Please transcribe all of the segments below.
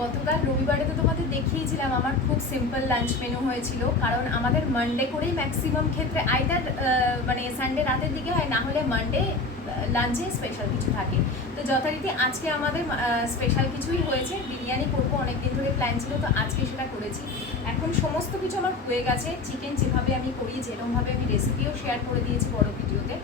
গতকাল রবিবারে তো তোমাদের দেখিয়েছিলাম আমার খুব সিম্পল লাঞ্চ মেনু হয়েছিল, কারণ আমাদের মানডে করেই ম্যাক্সিমাম ক্ষেত্রে আইদার মানে সানডে রাতের দিকে হয়, না হলে মানডে লাঞ্চে স্পেশাল কিছু থাকে। তো যথারীতি আজকে আমাদের স্পেশাল কিছুই হয়েছে, বিরিয়ানি করবো, অনেকদিন ধরে প্ল্যান ছিল, তো আজকে সেটা করেছি। এখন সমস্ত কিছু আমার হয়ে গেছে। চিকেন যেভাবে আমি করি, যেরকমভাবে আমি রেসিপিও শেয়ার করে দিয়েছি বড় ভিডিওতে,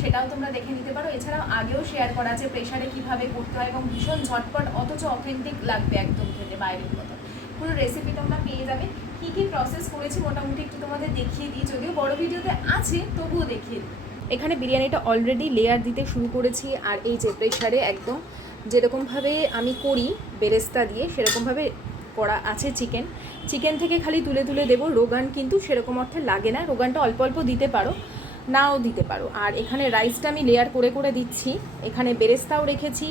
সেটাও তোমরা দেখে নিতে পারো। এছাড়াও আগেও শেয়ার করা আছে প্রেশারে কীভাবে করতে হয়, এবং ভীষণ ঝটপট অথচ অথেন্টিক লাগবে একদম খেতে বাইরের মতো। পুরো রেসিপি তোমরা পেয়ে যাবে। কী কী প্রসেস করেছি মোটামুটি একটু তোমাদের দেখিয়ে দিই, যদিও বড় ভিডিওতে আছে তবুও দেখিয়ে দিই। এখানে বিরিয়ানিটা অলরেডি লেয়ার দিতে শুরু করেছি, আর এই যে প্রেশারে একদম যেরকমভাবে আমি করি বেরেস্তা দিয়ে সেরকমভাবে করা আছে। চিকেন থেকে খালি তুলে তুলে দেবো, রোগান কিন্তু সেরকম অর্থে লাগে না, রোগানটা অল্প অল্প দিতে পারো, নাও দিতে পারো। আর এখানে রাইসটা আমি লেয়ার করে করে দিচ্ছি, এখানে বেরেস্তাও রেখেছি,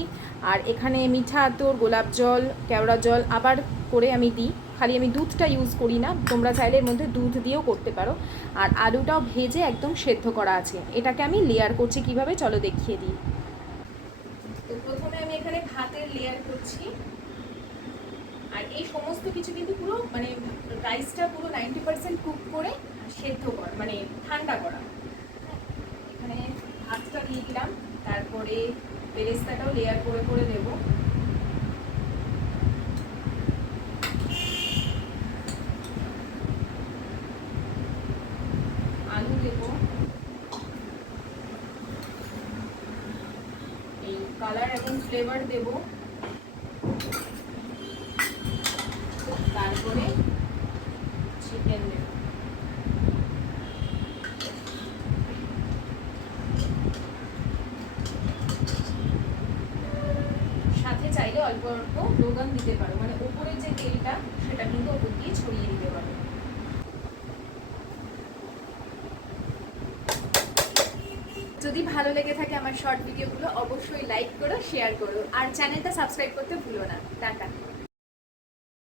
আর এখানে মিঠা আতর, গোলাপ জল, কেওড়া জল আবার করে আমি দিই। খালি আমি দুধটা ইউজ করি না, তোমরা চাইলে এর মধ্যে দুধ দিয়েও করতে পারো। আর আলুটাও ভেজে একদম সেদ্ধ করা আছে। এটাকে আমি লেয়ার করছি কিভাবে, চলো দেখিয়ে দিই। তো প্রথমে আমি এখানে ভাতের লেয়ার করছি, আর এই সমস্ত কিছু কিন্তু পুরো মানে রাইসটা পুরো 90% কুক করে সেদ্ধ করা, মানে ঠান্ডা করা। এখানে ভাতটা দিয়ে দিলাম, তারপরে বেরেস্তাটাও লেয়ার করে করে দেব। আলু দেব, এই কালার এবং ফ্লেভার দেব, তারপরে চিকেন দেব। সাথে চাইলে অল্প অল্প রোগান দিতে পারো, মানে উপরের যে তেলটা সেটা কিন্তু ওপর দিয়ে ছড়িয়ে দিতে পারো। যদি ভালো লেগে থাকে আমার শর্ট ভিডিওগুলো, অবশ্যই লাইক করো, শেয়ার করো, আর চ্যানেলটা সাবস্ক্রাইব করতে ভুলো না। টাটা।